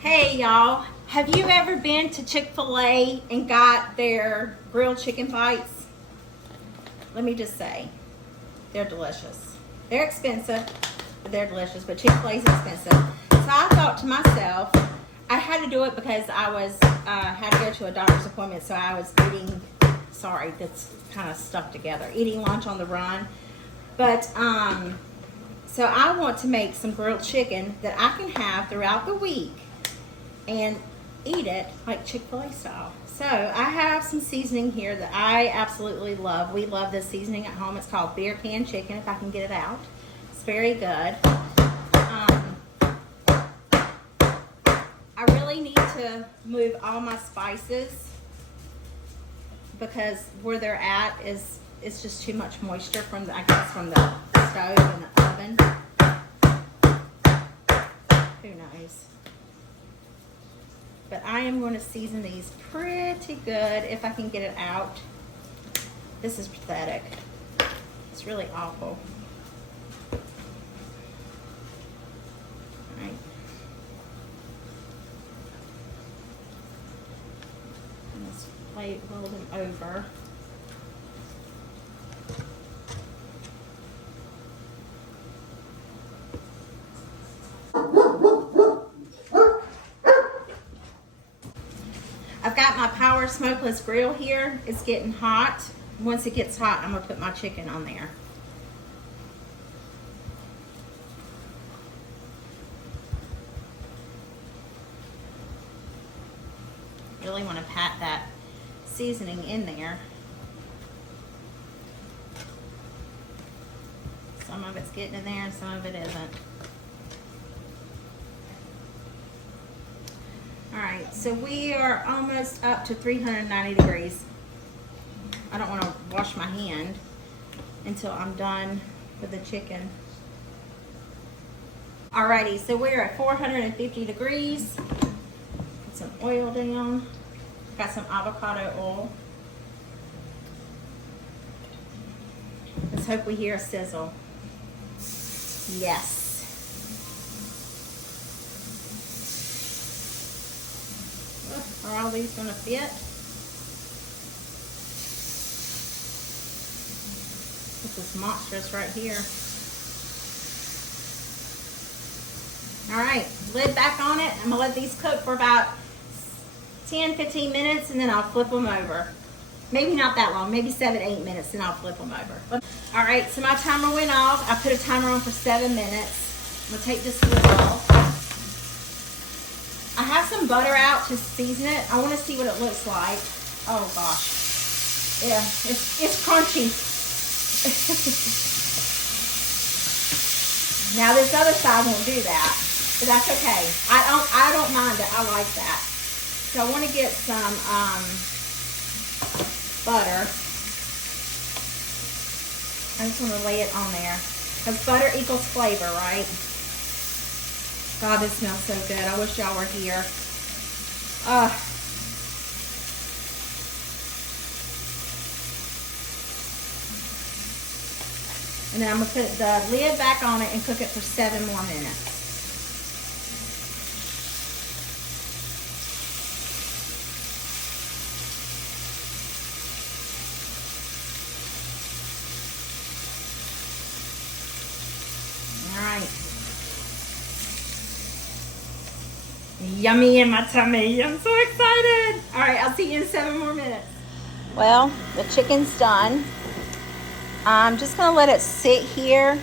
Hey y'all, have you ever been to Chick-fil-A and got their grilled chicken bites? Let me just say, they're delicious. They're expensive, but they're delicious, but Chick-fil-A is expensive. So I thought to myself, I had to do it because I was had to go to a doctor's appointment, so I was eating, sorry, that's kind of stuck together, eating lunch on the run. But, so I want to make some grilled chicken that I can have throughout the week and eat it like Chick-fil-A style. So I have some seasoning here that I absolutely love. We love this seasoning at home. It's called beer can chicken, if I can get it out. It's very good. I really need to move all my spices because where they're at is it's just too much moisture from the, I guess, from the stove and the oven. Who knows? But I am going to season these pretty good if I can get it out. This is pathetic. It's really awful. All right. Let's roll them over. I've got my Power Smokeless grill here. It's getting hot. Once it gets hot, I'm gonna put my chicken on there. Really want to pat that seasoning in there. Some of it's getting in there and some of it isn't. All right, so we are almost up to 390 degrees. I don't want to wash my hand until I'm done with the chicken. Alrighty, so we're at 450 degrees. Put some oil down. Got some avocado oil. Let's hope we hear a sizzle. Yes. Are all these going to fit? This is monstrous right here. All right, lid back on it. I'm going to let these cook for about 10-15 minutes and then I'll flip them over. Maybe not that long, maybe 7-8 minutes, then I'll flip them over. All right, so my timer went off. I put a timer on for 7 minutes. I'm going to take this lid off. I have some butter out to season it. I want to see what it looks like. Oh gosh. Yeah, it's crunchy. Now this other side won't do that, but that's okay. I don't mind it. I like that. So I want to get some butter. I just want to lay it on there. Because butter equals flavor, right? God, this smells so good. I wish y'all were here. And then I'm going to put the lid back on it and cook it for 7 more minutes. All right. Yummy in my tummy. I'm so excited. All right, I'll see you in 7 more minutes. Well, the chicken's done. I'm just gonna let it sit here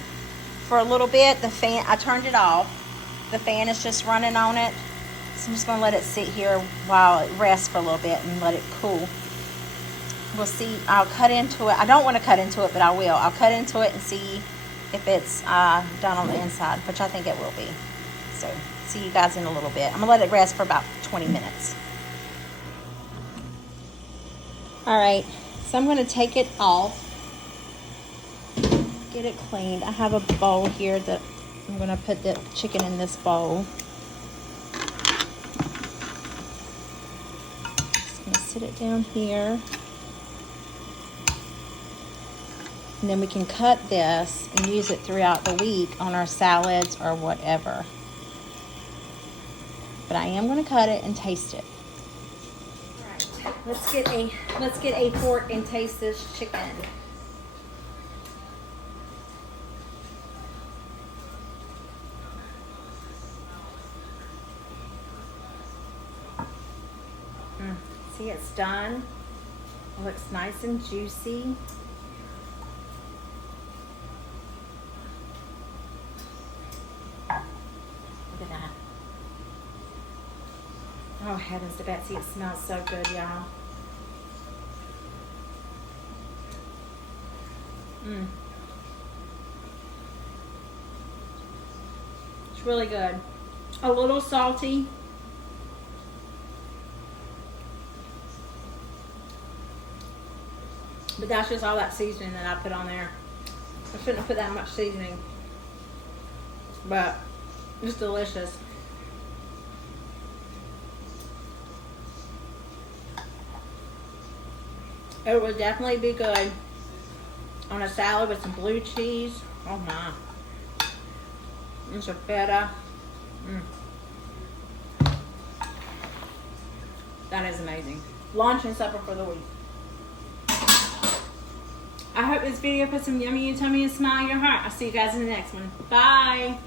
for a little bit. The fan, I turned it off. The fan is just running on it. So I'm just gonna let it sit here while it rests for a little bit and let it cool. We'll see, I'll cut into it. I don't wanna cut into it, but I will. I'll cut into it and see if it's done on the inside, which I think it will be. So see you guys in a little bit. I'm gonna let it rest for about 20 minutes. All right, so I'm gonna take it off, get it cleaned. I have a bowl here that I'm gonna put the chicken in this bowl. Just gonna sit it down here. And then we can cut this and use it throughout the week on our salads or whatever. but I am going to cut it and taste it. All right, let's get a fork and taste this chicken. See, it's done. It looks nice and juicy. Look at that. Oh, heavens to Betsy, it smells so good, y'all. It's really good. A little salty. But that's just all that seasoning that I put on there. I shouldn't have put that much seasoning. But it's delicious. It would definitely be good on a salad with some blue cheese. Oh my. And some feta. That is amazing. Lunch and supper for the week. I hope this video put some yummy in your tummy and smile in your heart. I'll see you guys in the next one. Bye.